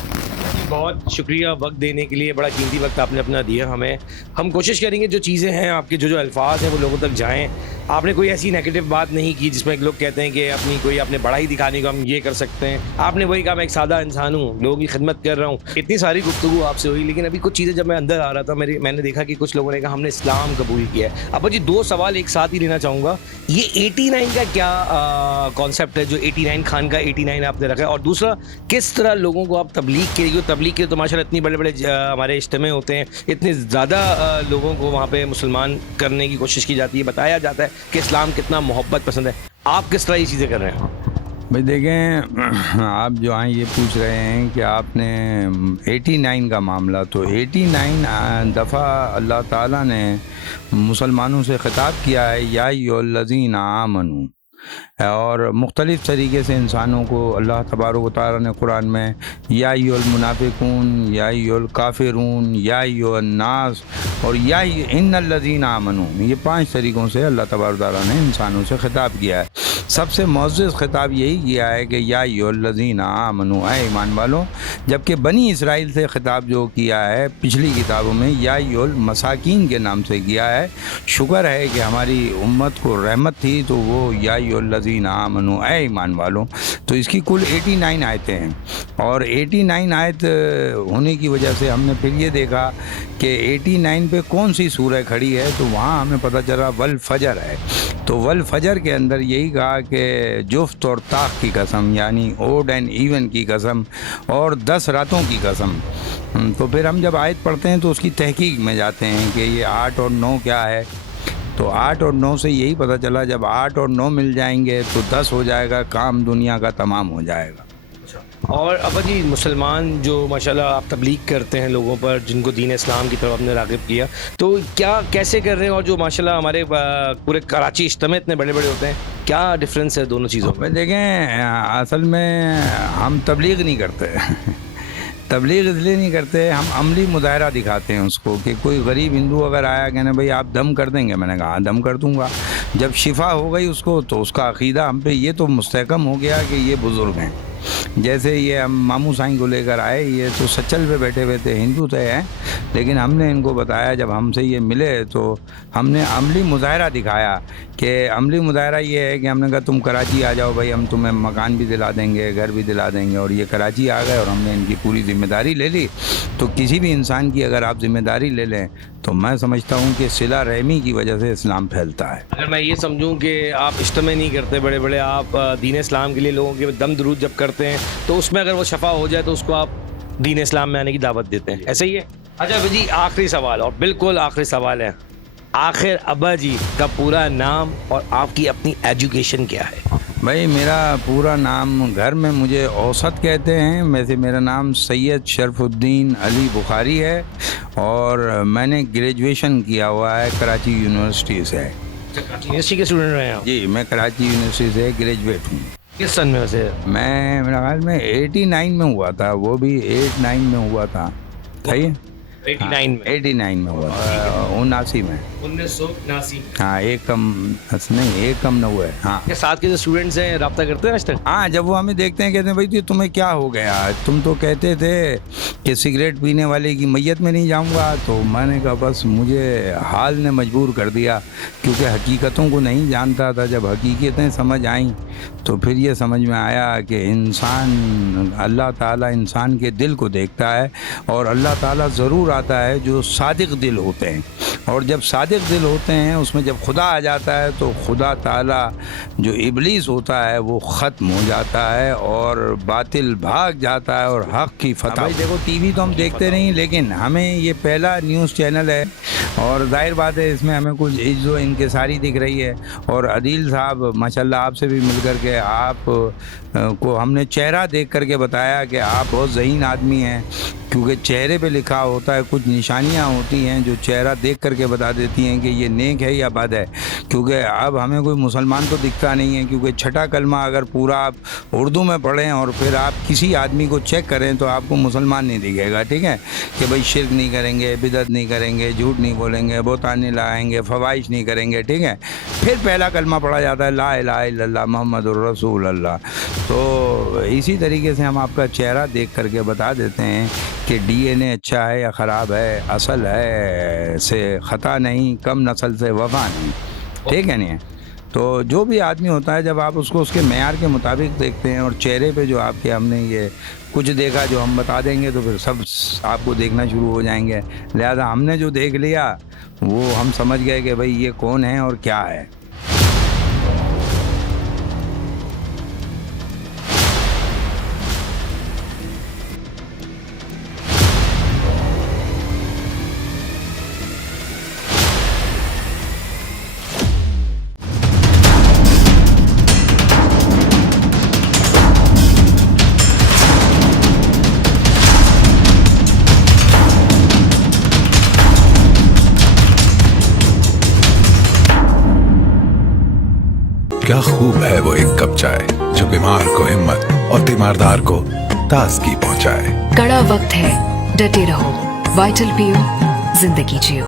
بہت شکریہ وقت دینے کے لیے, بڑا قیمتی وقت آپ نے اپنا دیا ہمیں. ہم کوشش کریں گے جو چیزیں ہیں آپ کے, جو الفاظ ہیں وہ لوگوں تک جائیں. آپ نے کوئی ایسی نیگیٹو بات نہیں کی جس میں لوگ کہتے ہیں کہ اپنی کوئی آپ نے بڑائی دکھانے کو ہم یہ کر سکتے ہیں. آپ نے وہی کہا میں ایک سادہ انسان ہوں, لوگوں کی خدمت کر رہا ہوں. اتنی ساری گفتگو آپ سے ہوئی, لیکن ابھی کچھ چیزیں جب میں اندر آ رہا تھا میں نے دیکھا کہ کچھ لوگوں نے کہا ہم نے اسلام قبول کیا ہے. ابا جی, 2 سوال ایک ساتھ ہی لینا چاہوں گا. یہ 89 کا کیا کانسیپٹ ہے جو 89 خان کا 89 آپ نے رکھا ہے, اور دوسرا کس طرح لوگوں کو آپ تبلیغ کے تو ماشاء اللہ اتنی بڑے ہمارے اجتماع ہوتے ہیں, اتنے زیادہ لوگوں کو وہاں پہ مسلمان کرنے کی کوشش کی جاتی ہے, بتایا جاتا ہے کہ اسلام کتنا محبت پسند ہے. آپ کس طرح یہ چیزیں کر رہے ہیں؟ بھائی دیکھیں, آپ جو ہیں یہ پوچھ رہے ہیں کہ آپ نے 89 کا معاملہ, تو 89 دفعہ اللہ تعالیٰ نے مسلمانوں سے خطاب کیا ہے, یا ایھا الذین آمنوا, اور مختلف طریقے سے انسانوں کو اللہ تبارک و تعالیٰ نے قرآن میں یا ایھا المنافقون, یا ایھا الکافرون, یا ایھا الناس اور یا ان الذین آمنوا, یہ 5 طریقوں سے اللہ تبارک و تعالیٰ نے انسانوں سے خطاب کیا ہے. سب سے معزز خطاب یہی کیا ہے کہ یا ایھا الذین آمنوا, اے ایمان والوں. جبکہ بنی اسرائیل سے خطاب جو کیا ہے پچھلی کتابوں میں یا ایھا المساکین کے نام سے کیا ہے. شکر ہے کہ ہماری امت کو رحمت تھی تو وہ یا ایھا الذین آمنوا, اے ایمان والوں. تو اس کی کل 89 آیتیں ہیں, اور 89 آیت ہونے کی وجہ سے ہم نے پھر یہ دیکھا کہ 89 پہ کون سی سورہ کھڑی ہے, تو وہاں ہمیں پتہ چلا والفجر ہے. تو والفجر کے اندر یہی کہا کہ جفت اور طاق کی قسم, یعنی اوڈ اینڈ ایون کی قسم, اور 10 راتوں کی قسم. تو پھر ہم جب آیت پڑھتے ہیں تو اس کی تحقیق میں جاتے ہیں کہ یہ 8 اور 9 کیا ہے. تو 8 اور 9 سے یہی پتہ چلا جب 8 اور 9 مل جائیں گے تو 10 ہو جائے گا, کام دنیا کا تمام ہو جائے گا. اور ابا جی, مسلمان جو ماشاءاللہ آپ تبلیغ کرتے ہیں لوگوں پر, جن کو دین اسلام کی طرف آپ نے راغب کیا, تو کیا کیسے کر رہے ہیں؟ اور جو ماشاءاللہ ہمارے پورے کراچی اجتماع اتنے بڑے بڑے ہوتے ہیں, کیا ڈفرینس ہے دونوں چیزوں میں؟ دیکھیں, اصل میں ہم تبلیغ نہیں کرتے. تبلیغ اس لیے نہیں کرتے, ہم عملی مظاہرہ دکھاتے ہیں اس کو. کہ کوئی غریب ہندو اگر آیا کہنے بھائی آپ دم کر دیں گے, میں نے کہا ہاں دم کر دوں گا. جب شفا ہو گئی اس کو تو اس کا عقیدہ ہم پہ یہ تو مستحکم ہو گیا کہ یہ بزرگ ہیں. جیسے یہ ہم ماموں سائیں کو لے کر آئے, یہ تو سچل پہ بیٹھے ہوئے تھے, ہندو تھے ہیں, لیکن ہم نے ان کو بتایا جب ہم سے یہ ملے تو ہم نے عملی مظاہرہ دکھایا. کہ عملی مظاہرہ یہ ہے کہ ہم نے کہا تم کراچی آ جاؤ بھائی, ہم تمہیں مکان بھی دلا دیں گے, گھر بھی دلا دیں گے. اور یہ کراچی آ گئے اور ہم نے ان کی پوری ذمہ داری لے لی. تو کسی بھی انسان کی اگر آپ ذمہ داری لے لیں تو میں سمجھتا ہوں کہ صلہ رحمی کی وجہ سے اسلام پھیلتا ہے. اگر میں یہ سمجھوں کہ آپ اجتماع نہیں کرتے بڑے بڑے, آپ دین اسلام کے لیے لوگوں کے دم درود جب کرتے ہیں تو اس میں اگر وہ شفا ہو جائے تو اس کو آپ دین اسلام میں آنے کی دعوت دیتے ہیں, ایسا ہی ہے؟ اچھا جی, آخری سوال, اور بالکل آخری سوال ہے, آخر ابا جی کا پورا نام اور آپ کی اپنی ایجوکیشن کیا ہے؟ بھائی میرا پورا نام گھر میں مجھے اوسط کہتے ہیں, ویسے میرا نام سید شرف الدین علی بخاری ہے, اور میں نے گریجویشن کیا ہوا ہے کراچی یونیورسٹی سے. یونیورسٹی کے اسٹوڈنٹ رہے ہیں؟ جی, میں کراچی یونیورسٹی سے گریجویٹ ہوں. کس سن میں ویسے؟ میں میرا خیال میں 89 میں ہوا تھا, وہ بھی 89 میں ہوا تھا. صحیح, 89 میں ہوا تھا, 79 میں. 1979। हाँ, एक कम नहीं, एक कम 9 है। हाँ, के साथ के जो स्टूडेंट्स हैं रब्ता करते हैं आज तक? हाँ, जब वो हमें देखते हैं कहते हैं भाई तुम्हें क्या हो गया, तुम तो कहते थे कि सिगरेट पीने वाले की मैयत में नहीं जाऊंगा। तो मैंने कहा बस मुझे हाल ने मजबूर कर दिया, क्योंकि हकीकतों को नहीं जानता था। जब हकीकतें समझ आईं तो फिर ये समझ में आया कि इंसान, अल्लाह ताला इंसान के दिल को देखता है, और अल्लाह ताला ज़रूर आता है जो सादिक दिल होते हैं। और जब सादिक दिल होते हैं उसमें जब खुदा आ जाता है तो खुदा ताला जो इबलीस होता है वो ख़त्म हो जाता है और बातिल भाग जाता है और हक़ की फतह। भाई देखो, टीवी तो हम देखते नहीं, लेकिन हमें ये पहला न्यूज़ चैनल है और जाहिर बात है इसमें हमें कुछ इज्जो इनकिसारी दिख रही है। और अदील साहब माशाल्लाह आपसे भी मिल कर के आप को हमने चेहरा देख करके बताया कि आप बहुत ज़हीन आदमी हैं, क्योंकि चेहरे पे लिखा होता है, कुछ निशानियां होती हैं जो चेहरा देख करके बता देती हैं कि ये नेक है या बद है। क्योंकि अब हमें कोई मुसलमान तो दिखता नहीं है, क्योंकि छठा कलमा अगर पूरा आप उर्दू में पढ़ें और फिर आप किसी आदमी को चेक करें तो आपको मुसलमान नहीं दिखेगा, ठीक है, कि भाई शिर्क नहीं करेंगे, बिदत नहीं करेंगे, झूठ नहीं बोलेंगे, बोहतान नहीं लाएंगे, फवाहिश नहीं करेंगे, ठीक है। फिर पहला कलमा पढ़ा जाता है ला इलाहा इल्लल्लाह मुहम्मदुर रसूल अल्लाह। तो इसी तरीके से हम आपका चेहरा देख करके बता देते हैं कि डीएनए अच्छा है या ख़राब है, असल है से ख़ता नहीं, कम नस्ल से वफा नहीं, ठीक है नहीं। तो जो भी आदमी होता है जब आप उसको उसके मेयार के मुताबिक देखते हैं और चेहरे पे जो आपके हमने ये कुछ देखा जो हम बता देंगे तो फिर सब आपको देखना शुरू हो जाएंगे। लिहाजा हमने जो देख लिया वो हम समझ गए कि भाई ये कौन है और क्या है। क्या खूब है वो एक कप चाय जो बीमार को हिम्मत और तीमारदार को ताजगी पहुंचाए। कड़ा वक्त है, डटे रहो, वाइटल पियो, जिंदगी जियो।